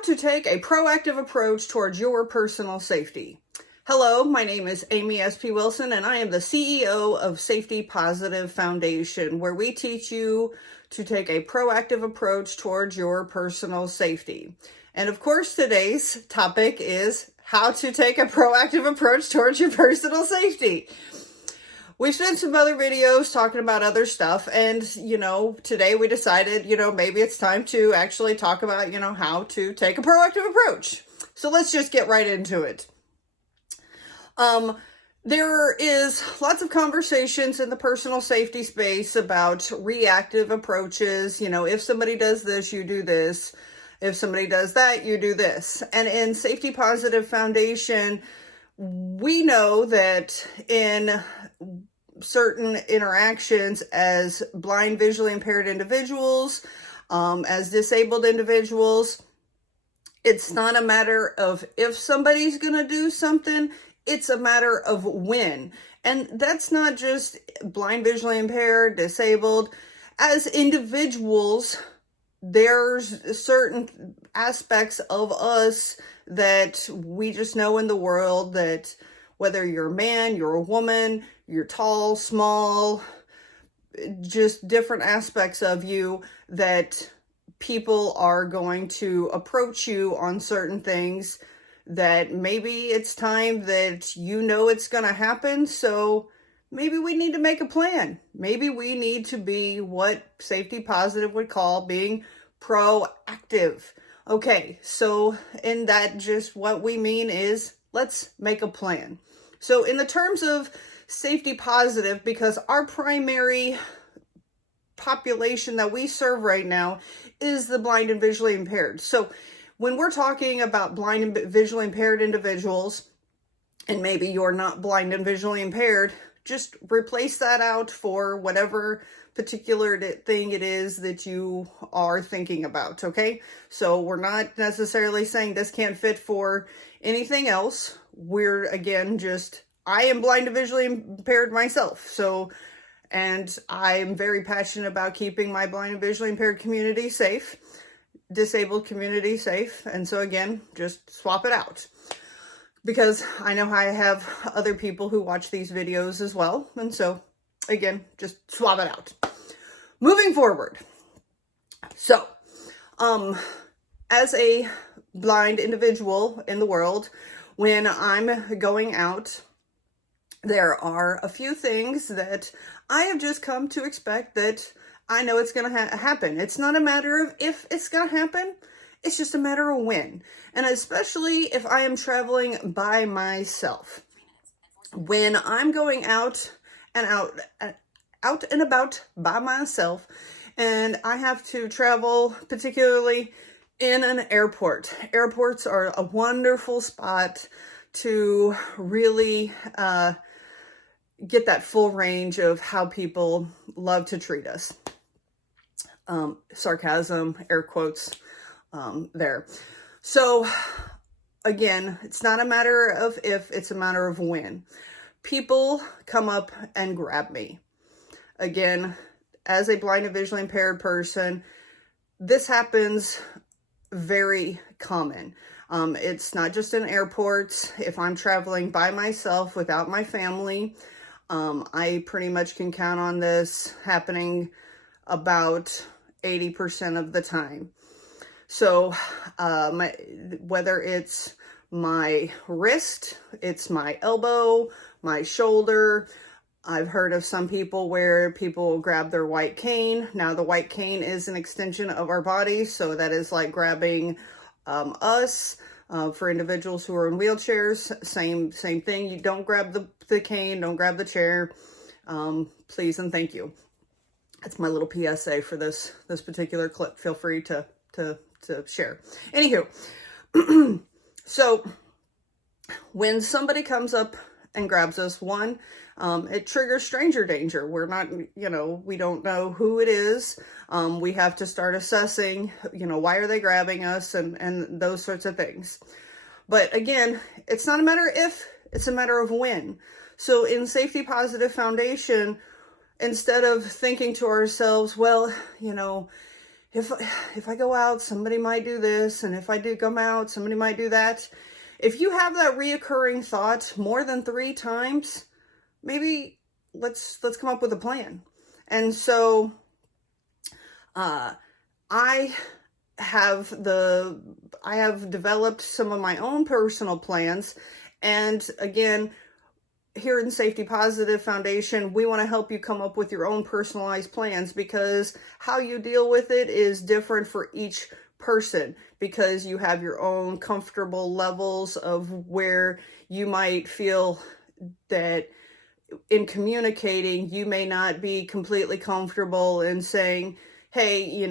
How to take a proactive approach towards your personal safety. Hello, my name is Amy S.P. Wilson, and I am the CEO of Safety Positive Foundation, where we teach you to take a proactive approach towards your personal safety. And of course, today's topic is how to take a proactive approach towards your personal safety. We've spent some other videos talking about other stuff, and, today we decided, maybe it's time to actually talk about, how to take a proactive approach. So let's just get right into it. There is lots of conversations in the personal safety space about reactive approaches. If somebody does this, you do this. If somebody does that, you do this. And in Safety Positive Foundation, we know that in certain interactions as blind, visually impaired individuals, as disabled individuals, it's not a matter of if somebody's going to do something, it's a matter of when. And that's not just blind, visually impaired, disabled. As individuals, there's certain aspects of us that we just know in the world that whether you're a man, you're a woman, you're tall, small, just different aspects of you that people are going to approach you on certain things that maybe it's time that it's going to happen. So maybe we need to make a plan. Maybe we need to be what Safety Positive would call being proactive. Okay, so in that, just what we mean is let's make a plan. So in the terms of Safety Positive, because our primary population that we serve right now is the blind and visually impaired. So when we're talking about blind and visually impaired individuals, and maybe you're not blind and visually impaired, just replace that out for whatever particular thing it is that you are thinking about, okay? So we're not necessarily saying this can't fit for anything else. We're, again, I am blind and visually impaired myself. So, and I'm very passionate about keeping my blind and visually impaired community safe, disabled community safe. And so again, just swap it out, because I know I have other people who watch these videos as well. And so again, just swap it out. Moving forward. So, as a blind individual in the world, when I'm going out, there are a few things that I have just come to expect that I know it's going to happen. It's not a matter of if it's going to happen. It's just a matter of when. And especially if I am traveling by myself. When I'm going out and about by myself, and I have to travel, particularly in an airport. Airports are a wonderful spot to really get that full range of how people love to treat us. Sarcasm, air quotes there. So again, it's not a matter of if, it's a matter of when. People come up and grab me. Again, as a blind and visually impaired person, this happens very common. It's not just in airports. If I'm traveling by myself without my family, I pretty much can count on this happening about 80% of the time. So whether it's my wrist, it's my elbow, my shoulder. I've heard of some people where people will grab their white cane. Now, the white cane is an extension of our body, so that is like grabbing us. For individuals who are in wheelchairs, same thing. You don't grab the cane, don't grab the chair. Please and thank you. That's my little PSA for this particular clip. Feel free to share. Anywho, so when somebody comes up and grabs us, one, it triggers stranger danger. We're not, we don't know who it is. We have to start assessing, why are they grabbing us and those sorts of things. But again, it's not a matter if, it's a matter of when. So in Safety Positive Foundation, instead of thinking to ourselves, well, if I go out, somebody might do this, and if I do come out, somebody might do that. If you have that reoccurring thought more than 3 times, maybe let's come up with a plan. And so I have developed some of my own personal plans. And again, here in Safety Positive Foundation, we want to help you come up with your own personalized plans, because how you deal with it is different for each person, because you have your own comfortable levels of where you might feel that in communicating, you may not be completely comfortable in saying, hey,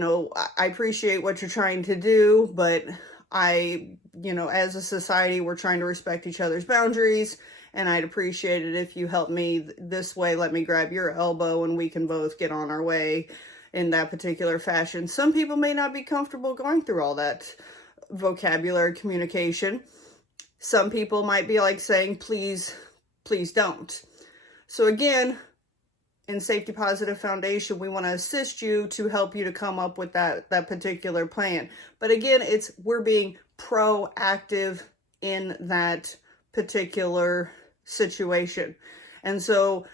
I appreciate what you're trying to do, but as a society, we're trying to respect each other's boundaries, and I'd appreciate it if you help me this way. Let me grab your elbow and we can both get on our way in that particular fashion. Some people may not be comfortable going through all that vocabulary communication. Some people might be like saying, please don't. So again, in Safety Positive Foundation, we want to assist you to help you to come up with that particular plan. But again, we're being proactive in that particular situation. And so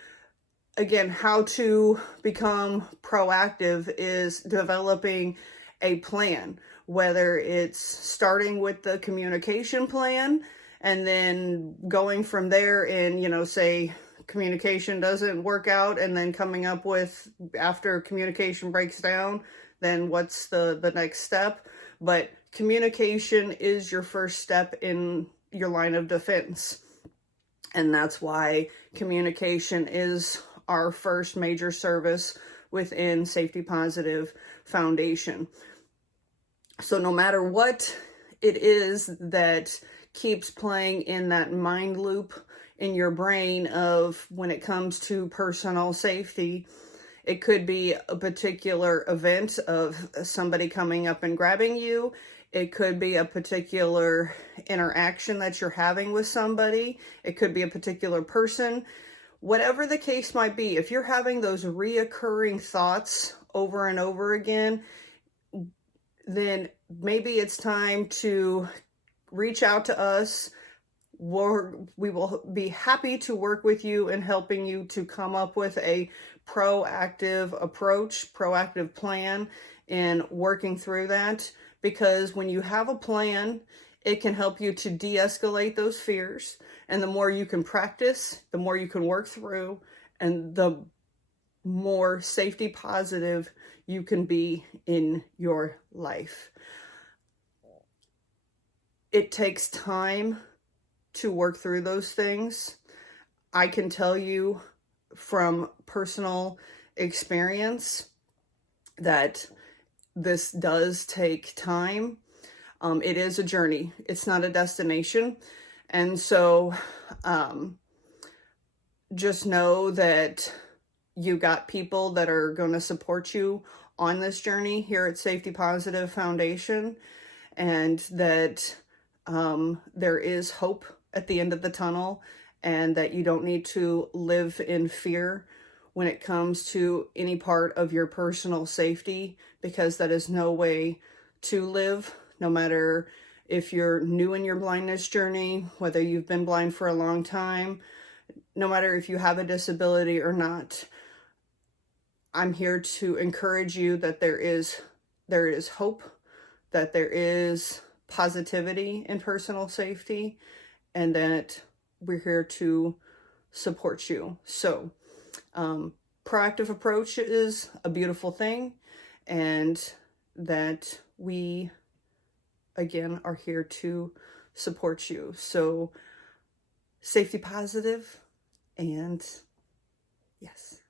again, how to become proactive is developing a plan, whether it's starting with the communication plan and then going from there and, say communication doesn't work out, and then coming up with, after communication breaks down, then what's the next step. But communication is your first step in your line of defense. And that's why communication is our first major service within Safety Positive Foundation. So no matter what it is that keeps playing in that mind loop in your brain of when it comes to personal safety, it could be a particular event of somebody coming up and grabbing you. It could be a particular interaction that you're having with somebody. It could be a particular person. Whatever the case might be, if you're having those reoccurring thoughts over and over again, then maybe it's time to reach out to us. We will be happy to work with you in helping you to come up with a proactive approach, proactive plan in working through that. Because when you have a plan, it can help you to de-escalate those fears. And the more you can practice, the more you can work through, and the more safety positive you can be in your life. It takes time to work through those things. I can tell you from personal experience that this does take time. It is a journey. It's not a destination. And so just know that you got people that are going to support you on this journey here at Safety Positive Foundation, and that there is hope at the end of the tunnel, and that you don't need to live in fear when it comes to any part of your personal safety, because that is no way to live. No matter if you're new in your blindness journey, whether you've been blind for a long time, no matter if you have a disability or not, I'm here to encourage you that there is hope, that there is positivity in personal safety, and that we're here to support you. So proactive approach is a beautiful thing, and that we, again, are here to support you. So safety positive, and yes.